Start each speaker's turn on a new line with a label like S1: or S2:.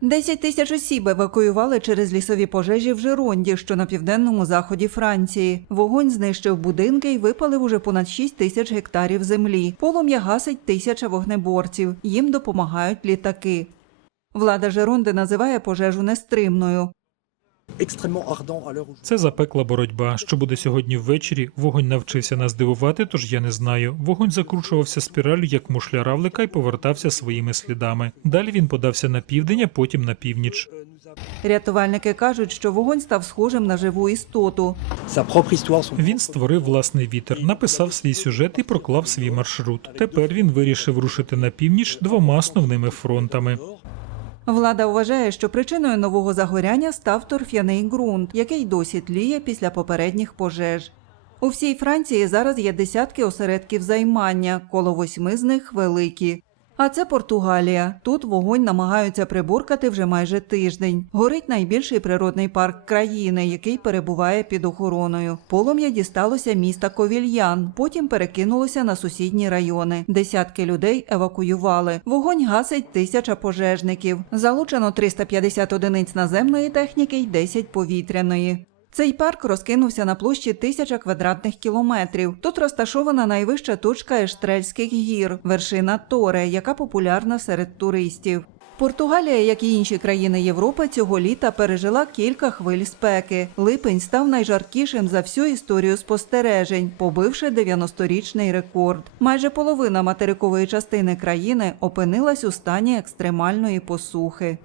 S1: 10 тисяч осіб евакуювали через лісові пожежі в Жеронді, що на південному заході Франції. Вогонь знищив будинки і випалив уже понад 6 тисяч гектарів землі. Полум'я гасить тисяча вогнеборців. Їм допомагають літаки. Влада Жеронди називає пожежу нестримною.
S2: Це запекла боротьба. Що буде сьогодні ввечері? Вогонь навчився нас дивувати, тож я не знаю. Вогонь закручувався спіралю, як мушля равлика, і повертався своїми слідами. Далі він подався на південь, а потім на північ.
S1: Рятувальники кажуть, що вогонь став схожим на живу істоту.
S2: Він створив власний вітер, написав свій сюжет і проклав свій маршрут. Тепер він вирішив рушити на північ двома основними фронтами.
S1: Влада вважає, що причиною нового загоряння став торф'яний ґрунт, який досі тліє після попередніх пожеж. У всій Франції зараз є десятки осередків займання, коло восьми з них великі. А це Португалія. Тут вогонь намагаються приборкати вже майже тиждень. Горить найбільший природний парк країни, який перебуває під охороною. Полум'я дісталося міста Ковільян, потім перекинулося на сусідні райони. Десятки людей евакуювали. Вогонь гасить тисяча пожежників. Залучено 350 одиниць наземної техніки й 10 повітряної. Цей парк розкинувся на площі тисяча квадратних кілометрів. Тут розташована найвища точка Ештрельських гір, вершина Торе, яка популярна серед туристів. Португалія, як і інші країни Європи, цього літа пережила кілька хвиль спеки. Липень став найжаркішим за всю історію спостережень, побивши 90-річний рекорд. Майже половина материкової частини країни опинилась у стані екстремальної посухи.